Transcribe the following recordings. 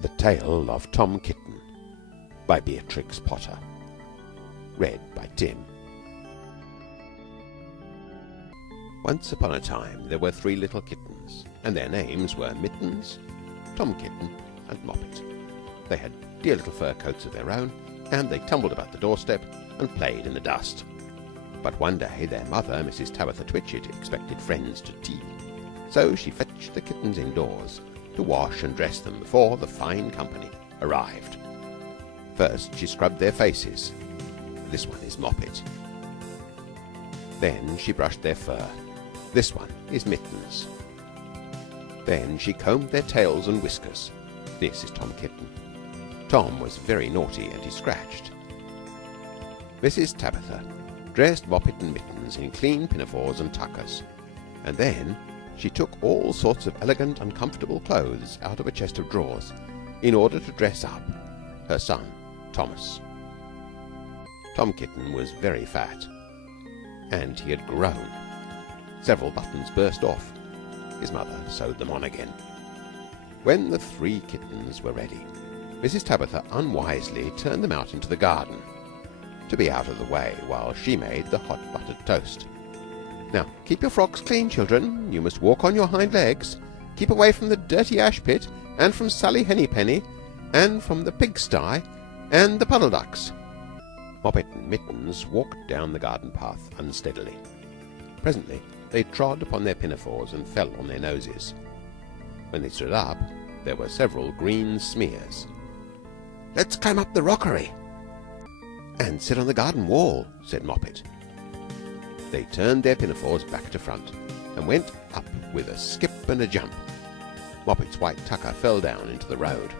The Tale of Tom Kitten by Beatrix Potter. Read by Tim. Once upon a time there were 3 little kittens, and their names were Mittens, Tom Kitten, and Moppet. They had dear little fur coats of their own, and they tumbled about the doorstep and played in the dust. But one day their mother, Mrs. Tabitha Twitchit, expected friends to tea, so she fetched the kittens indoors to wash and dress them before the fine company arrived. First she scrubbed their faces. This one is Moppet. Then she brushed their fur. This one is Mittens. Then she combed their tails and whiskers. This is Tom Kitten. Tom was very naughty and he scratched. Mrs. Tabitha dressed Moppet and Mittens in clean pinafores and tuckers, and then she took all sorts of elegant and comfortable clothes out of a chest of drawers in order to dress up her son, Thomas. Tom Kitten was very fat, and he had grown. Several buttons burst off. His mother sewed them on again. When the 3 kittens were ready, Mrs. Tabitha unwisely turned them out into the garden to be out of the way while she made the hot buttered toast. Now, keep your frocks clean, children. You must walk on your hind legs. Keep away from the dirty ash pit, and from Sally Hennypenny, and from the pigsty, and the puddle ducks. Moppet and Mittens walked down the garden path unsteadily. Presently they trod upon their pinafores and fell on their noses. When they stood up, there were several green smears. "Let's climb up the rockery and sit on the garden wall," said Moppet. They turned their pinafores back to front and went up with a skip and a jump. Moppet's white tucker fell down into the road.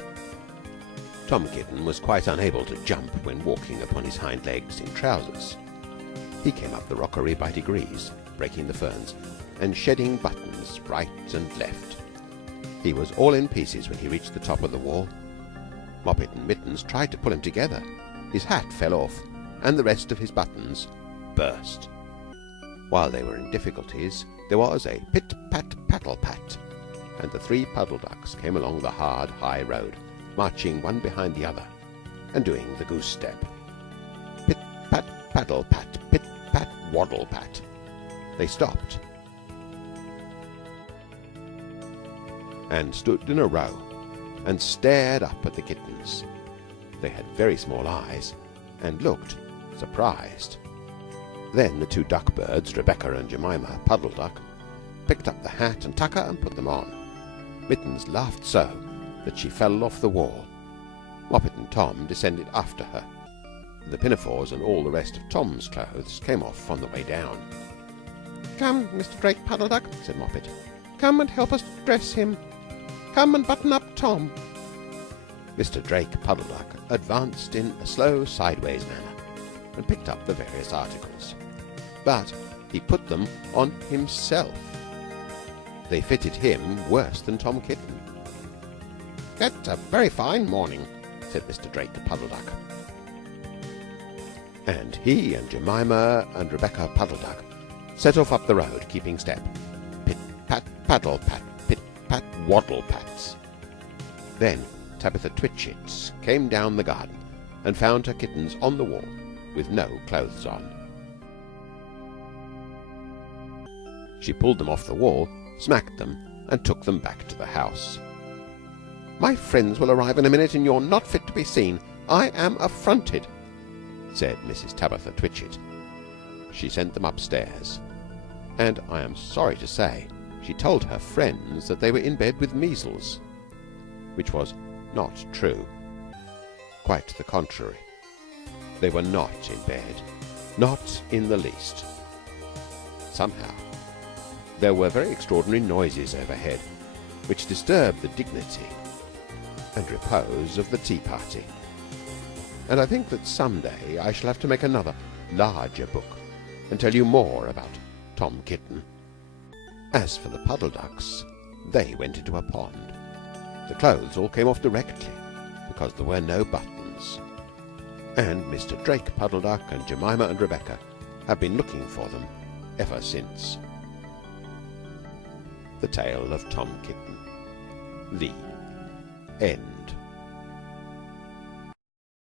Tom Kitten was quite unable to jump when walking upon his hind legs in trousers. He came up the rockery by degrees, breaking the ferns and shedding buttons right and left. He was all in pieces when he reached the top of the wall. Moppet and Mittens tried to pull him together. His hat fell off, and the rest of his buttons burst. While they were in difficulties, there was a pit-pat-paddle-pat, and the 3 puddle ducks came along the hard, high road, marching one behind the other, and doing the goose step. Pit-pat-paddle-pat, pit-pat-waddle-pat. They stopped and stood in a row and stared up at the kittens. They had very small eyes and looked surprised. Then the 2 duck birds, Rebecca and Jemima Puddle Duck, picked up the hat and tucker and put them on. Mittens laughed so that she fell off the wall. Moppet and Tom descended after her. The pinafores and all the rest of Tom's clothes came off on the way down. "Come, Mr. Drake Puddle Duck," said Moppet. "Come and help us dress him. Come and button up Tom." Mr. Drake Puddle Duck advanced in a slow sideways manner and picked up the various articles, but he put them on himself. They fitted him worse than Tom Kitten. "It's a very fine morning," said Mr. Drake Puddle Duck. And he and Jemima and Rebecca Puddle Duck set off up the road, keeping step. Pit-pat-paddle-pat, pit-pat-waddle-pats. Then Tabitha Twitchit came down the garden and found her kittens on the wall with no clothes on. She pulled them off the wall, smacked them, and took them back to the house. "My friends will arrive in a minute, and you're not fit to be seen. I am affronted," said Mrs. Tabitha Twitchit. She sent them upstairs, and I am sorry to say she told her friends that they were in bed with measles, which was not true. Quite the contrary. They were not in bed, not in the least. Somehow there were very extraordinary noises overhead, which disturbed the dignity and repose of the tea party. And I think that some day I shall have to make another, larger book and tell you more about Tom Kitten. As for the puddle ducks, they went into a pond. The clothes all came off directly, because there were no buttons, and Mr. Drake Puddle Duck and Jemima and Rebecca have been looking for them ever since. The Tale of Tom Kitten. The End.